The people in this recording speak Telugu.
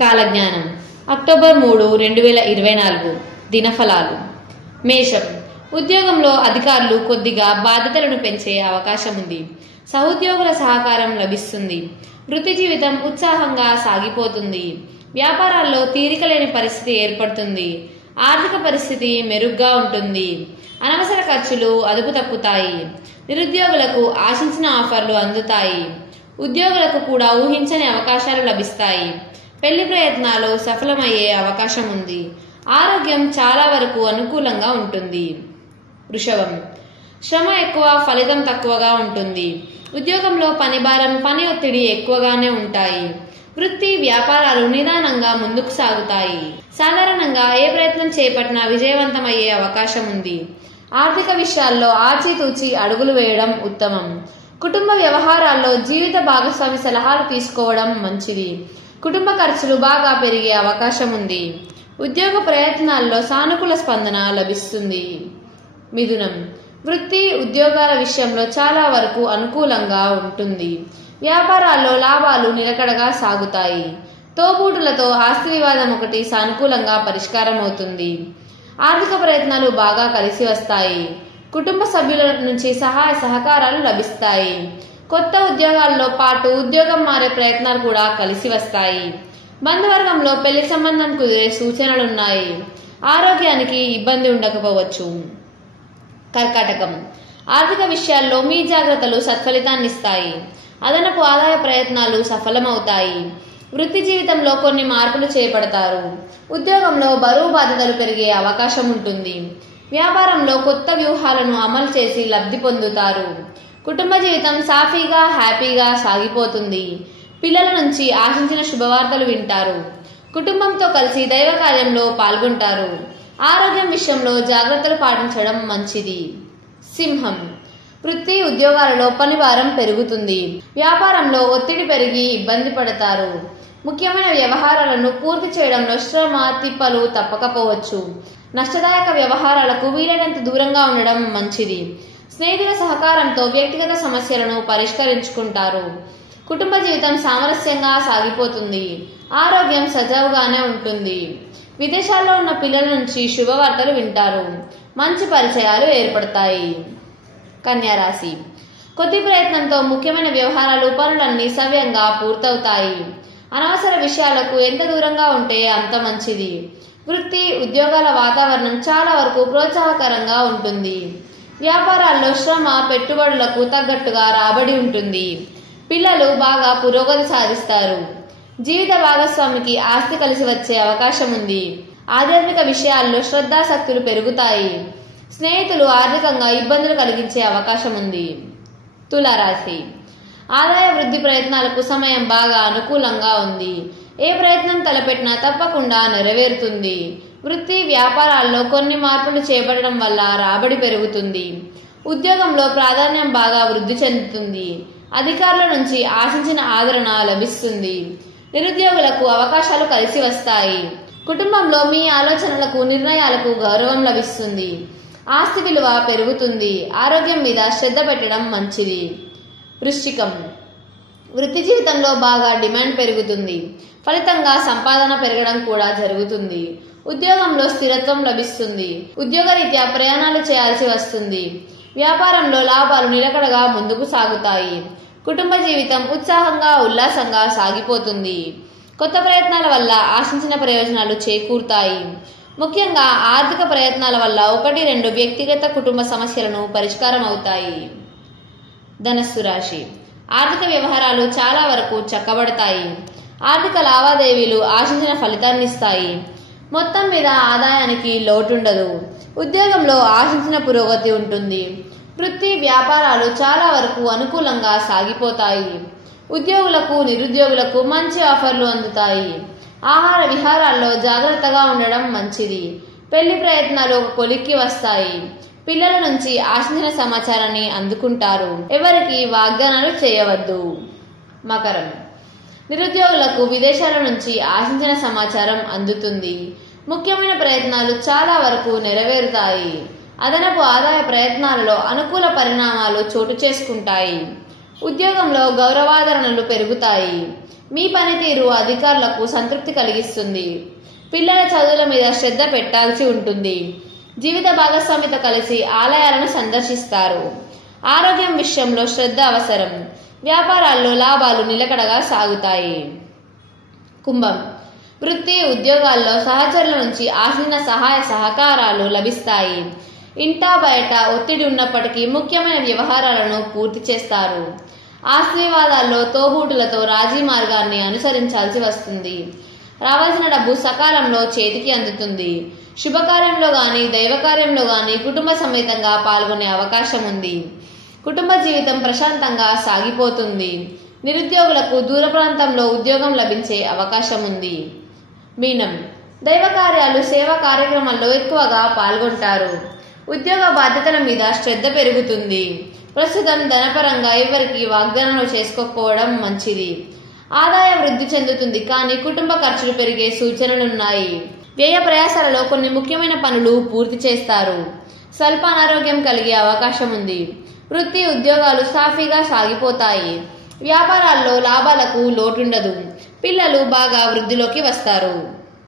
కాలజ్ఞానం అక్టోబర్ 3, 2024 దినఫలాలు. మేషం. ఉద్యోగంలో అధికారులు కొద్దిగా బాధ్యతలను పెంచే అవకాశం ఉంది. సహోద్యోగుల సహకారం లభిస్తుంది. వృత్తి జీవితం ఉత్సాహంగా సాగిపోతుంది. వ్యాపారాల్లో తీరిక లేని పరిస్థితి ఏర్పడుతుంది. ఆర్థిక పరిస్థితి మెరుగ్గా ఉంటుంది. అనవసర ఖర్చులు అదుపు తప్పుతాయి. నిరుద్యోగులకు ఆశించిన ఆఫర్లు అందుతాయి. ఉద్యోగులకు కూడా ఊహించని అవకాశాలు లభిస్తాయి. పెళ్లి ప్రయత్నాలు సఫలమయ్యే అవకాశం ఉంది. ఆరోగ్యం చాలా వరకు అనుకూలంగా ఉంటుంది. వృషభం. శ్రమ ఎక్కువ, ఫలితం తక్కువగా ఉంటుంది. ఉద్యోగంలో పని భారం, పని ఒత్తిడి ఎక్కువగానే ఉంటాయి. వృత్తి వ్యాపారాలు నిదానంగా ముందుకు సాగుతాయి. సాధారణంగా ఏ ప్రయత్నం చేపట్టినా విజయవంతమయ్యే అవకాశం ఉంది. ఆర్థిక విషయాల్లో ఆచితూచి అడుగులు వేయడం ఉత్తమం. కుటుంబ వ్యవహారాల్లో జీవిత భాగస్వామి సలహాలు తీసుకోవడం మంచిది. కుటుంబ ఖర్చులు బాగా పెరిగే అవకాశం ఉంది. ఉద్యోగ ప్రయత్నాల్లో సానుకూల స్పందన లభిస్తుంది. మిథునం. వృత్తి ఉద్యోగాల విషయంలో చాలా వరకు అనుకూలంగా ఉంటుంది. వ్యాపారాల్లో లాభాలు నిలకడగా సాగుతాయి. తోబూటులతో ఆస్తి వివాదం ఒకటి సానుకూలంగా పరిష్కారం అవుతుంది. ఆర్థిక ప్రయత్నాలు బాగా కలిసి వస్తాయి. కుటుంబ సభ్యుల నుంచి సహాయ సహకారాలు లభిస్తాయి. కొత్త ఉద్యోగాల్లో పాటు ఉద్యోగం మారే ప్రయత్నాలు కూడా కలిసి వస్తాయి. బంధువర్గంలో పెళ్లి సంబంధం కుదిరే సూచనలున్నాయి. ఆరోగ్యానికి ఇబ్బంది ఉండకపోవచ్చు. కర్కాటకం. ఆర్థిక విషయాల్లో మీ జాగ్రత్తలు సత్ఫలితాన్నిస్తాయి. అదనపు ఆదాయ ప్రయత్నాలు సఫలమవుతాయి. వృత్తి జీవితంలో కొన్ని మార్పులు చేపడతారు. ఉద్యోగంలో బరువు బాధ్యతలు పెరిగే అవకాశం ఉంటుంది. వ్యాపారంలో కొత్త వ్యూహాలను అమలు చేసి లబ్ధి పొందుతారు. కుటుంబ జీవితం సాఫీగా, హ్యాపీగా సాగిపోతుంది. పిల్లల నుంచి ఆశించిన శుభవార్తలు వింటారు. కుటుంబంతో కలిసి దైవ కార్యంలో పాల్గొంటారు. ఆరోగ్యం విషయంలో జాగ్రత్తలు పాటించడం మంచిది. సింహం. వృత్తి ఉద్యోగాలలో పని భారం పెరుగుతుంది. వ్యాపారంలో ఒత్తిడి పెరిగి ఇబ్బంది పడతారు. ముఖ్యమైన వ్యవహారాలను పూర్తి చేయడంలో శ్రమ, తిప్పలు తప్పకపోవచ్చు. నష్టదాయక వ్యవహారాలకు వీలైనంత దూరంగా ఉండడం మంచిది. స్నేహితుల సహకారంతో వ్యక్తిగత సమస్యలను పరిష్కరించుకుంటారు. కుటుంబ జీవితం సామరస్యంగా సాగిపోతుంది. ఆరోగ్యం సజావుగానే ఉంటుంది. విదేశాల్లో ఉన్న పిల్లల నుంచి శుభవార్తలు వింటారు. మంచి పరిచయాలు ఏర్పడతాయి. కన్యా రాశి. కొద్ది ప్రయత్నంతో ముఖ్యమైన వ్యవహారాలు, పనులన్నీ సవ్యంగా పూర్తవుతాయి. అనవసర విషయాలకు ఎంత దూరంగా ఉంటే అంత మంచిది. వృత్తి ఉద్యోగాల వాతావరణం చాలా వరకు ప్రోత్సాహకరంగా ఉంటుంది. వ్యాపారాల్లో శ్రమ, పెట్టుబడులకు తగ్గట్టుగా రాబడి ఉంటుంది. పిల్లలు బాగా పురోగతి సాధిస్తారు. జీవిత భాగస్వామికి ఆస్తి కలిసి వచ్చే అవకాశం ఉంది. ఆధ్యాత్మిక విషయాల్లో శ్రద్ధాశక్తులు పెరుగుతాయి. స్నేహితులు ఆర్థికంగా ఇబ్బందులు కలిగించే అవకాశం ఉంది. తులారాశి. ఆదాయ వృద్ధి ప్రయత్నాలకు సమయం బాగా అనుకూలంగా ఉంది. ఏ ప్రయత్నం తలపెట్టినా తప్పకుండా నెరవేరుతుంది. వృత్తి వ్యాపారాల్లో కొన్ని మార్పులు చేపట్టడం వల్ల రాబడి పెరుగుతుంది. ఉద్యోగంలో ప్రాధాన్యం బాగా వృద్ధి చెందుతుంది. అధికారుల నుంచి ఆశించిన ఆదరణ లభిస్తుంది. నిరుద్యోగులకు అవకాశాలు కలిసి వస్తాయి. కుటుంబంలో మీ ఆలోచనలకు, నిర్ణయాలకు గౌరవం లభిస్తుంది. ఆస్తి విలువ పెరుగుతుంది. ఆరోగ్యం మీద శ్రద్ధ పెట్టడం మంచిది. వృశ్చికం. వృత్తి జీవితంలో బాగా డిమాండ్ పెరుగుతుంది. ఫలితంగా సంపాదన పెరగడం కూడా జరుగుతుంది. ఉద్యోగంలో స్థిరత్వం లభిస్తుంది. ఉద్యోగరీత్యా ప్రయాణాలు చేయాల్సి వస్తుంది. వ్యాపారంలో లాభాలు నిలకడగా ముందుకు సాగుతాయి. కుటుంబ జీవితం ఉత్సాహంగా, ఉల్లాసంగా సాగిపోతుంది. కొత్త ప్రయత్నాల వల్ల ఆశించిన ప్రయోజనాలు చేకూరుతాయి. ముఖ్యంగా ఆర్థిక ప్రయత్నాల వల్ల 1-2 వ్యక్తిగత, కుటుంబ సమస్యలను పరిష్కారం అవుతాయి. ధనస్సు రాశి. ఆర్థిక వ్యవహారాలు చాలా వరకు చక్కబడతాయి. ఆర్థిక లావాదేవీలు ఆశించిన ఫలితాన్నిస్తాయి. మొత్తం మీద ఆదాయానికి లోటుండదు. ఉద్యోగంలో ఆశించిన పురోగతి ఉంటుంది. వృత్తి వ్యాపారాలు చాలా వరకు అనుకూలంగా సాగిపోతాయి. ఉద్యోగులకు, నిరుద్యోగులకు మంచి ఆఫర్లు అందుతాయి. ఆహార విహారాల్లో జాగ్రత్తగా ఉండడం మంచిది. పెళ్లి ప్రయత్నాలు ఒక కొలిక్కి వస్తాయి. పిల్లల నుంచి ఆశించిన సమాచారాన్ని అందుకుంటారు. ఎవరికి వాగ్దానాలు చేయవద్దు. మకరం. నిరుద్యోగులకు విదేశాల నుంచి ఆశించిన సమాచారం అందుతుంది. ముఖ్యమైన ప్రయత్నాలు చాలా వరకు నెరవేరుతాయి. అదనపు ఆదాయ ప్రయత్నాలలో అనుకూల పరిణామాలు చోటు చేసుకుంటాయి. ఉద్యోగంలో గౌరవాదరణలు పెరుగుతాయి. మీ పనితీరు అధికారులకు సంతృప్తి కలిగిస్తుంది. పిల్లల చదువుల మీద శ్రద్ధ పెట్టాల్సి ఉంటుంది. జీవిత భాగస్వామితో కలిసి ఆలయాలను సందర్శిస్తారు. ఆరోగ్యం విషయంలో శ్రద్ధ అవసరం. వ్యాపారాల్లో లాభాలు నిలకడగా సాగుతాయి. కుంభం. వృత్తి ఉద్యోగాల్లో సహచరుల నుంచి ఆశించిన సహాయ సహకారాలు లభిస్తాయి. ఇంటా బయట ఒత్తిడి ఉన్నప్పటికీ ముఖ్యమైన వ్యవహారాలను పూర్తి చేస్తారు. ఆస్తివాదాల్లో తోబూటులతో రాజీ మార్గాన్ని అనుసరించాల్సి వస్తుంది. రావాల్సిన డబ్బు సకాలంలో చేతికి అందుతుంది. శుభకార్యంలో గాని దైవకార్యంలో గాని కుటుంబ సమేతంగా పాల్గొనే అవకాశం ఉంది. కుటుంబ జీవితం ప్రశాంతంగా సాగిపోతుంది. నిరుద్యోగులకు దూర ప్రాంతంలో ఉద్యోగం లభించే అవకాశం ఉంది. మీనం. దైవ కార్యాలు సేవా కార్యక్రమాల్లో ఎక్కువగా పాల్గొంటారు. ఉద్యోగ బాధ్యతల మీద శ్రద్ధ పెరుగుతుంది. ప్రస్తుతం ధనపరంగా ఎవరికి వాగ్దానాలు చేసుకోకపోవడం మంచిది. ఆదాయ వృద్ధి చెందుతుంది, కానీ కుటుంబ ఖర్చులు పెరిగే సూచనలున్నాయి. వ్యయ ప్రయాసాలలో కొన్ని ముఖ్యమైన పనులు పూర్తి చేస్తారు. స్వల్ప అనారోగ్యం కలిగే అవకాశం ఉంది. వృత్తి ఉద్యోగాలు సాఫీగా సాగిపోతాయి. వ్యాపారాల్లో లాభాలకు లోటుండదు. పిల్లలు బాగా వృద్ధిలోకి వస్తారు.